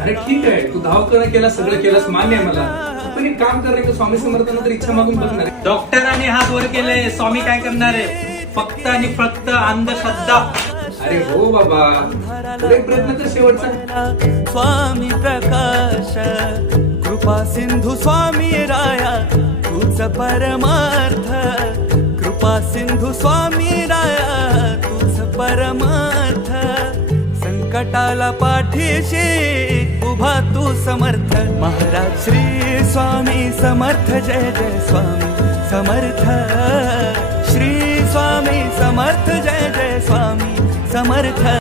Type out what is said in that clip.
अरे ठीक आहे, तू धावकरण केला, सगळं केलंस, मान्य आहे मला. पण एक काम कर रे, तू स्वामी समर्थांना तर इच्छा मागून बघणार आहे. डॉक्टरांनी हात वर केले, स्वामी काय करणार आहे? फक्त आणि फक्त अंधश्रद्धा. अरे हो बाबा, तुला एक प्रयत्न कर शेवटचा. स्वामी प्रकाश कृपा सिंधू स्वामी राया तुझ परमार्थ, कृपा सिंधू स्वामी राया तुझ परमार्थ, संकटाला पाठीशी उभा तू समर्थ. महाराज श्री स्वामी समर्थ, जय जय स्वामी समर्थ. श्री स्वामी समर्थ, जय जय स्वामी समर्थ.